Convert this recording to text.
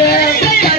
Yeah.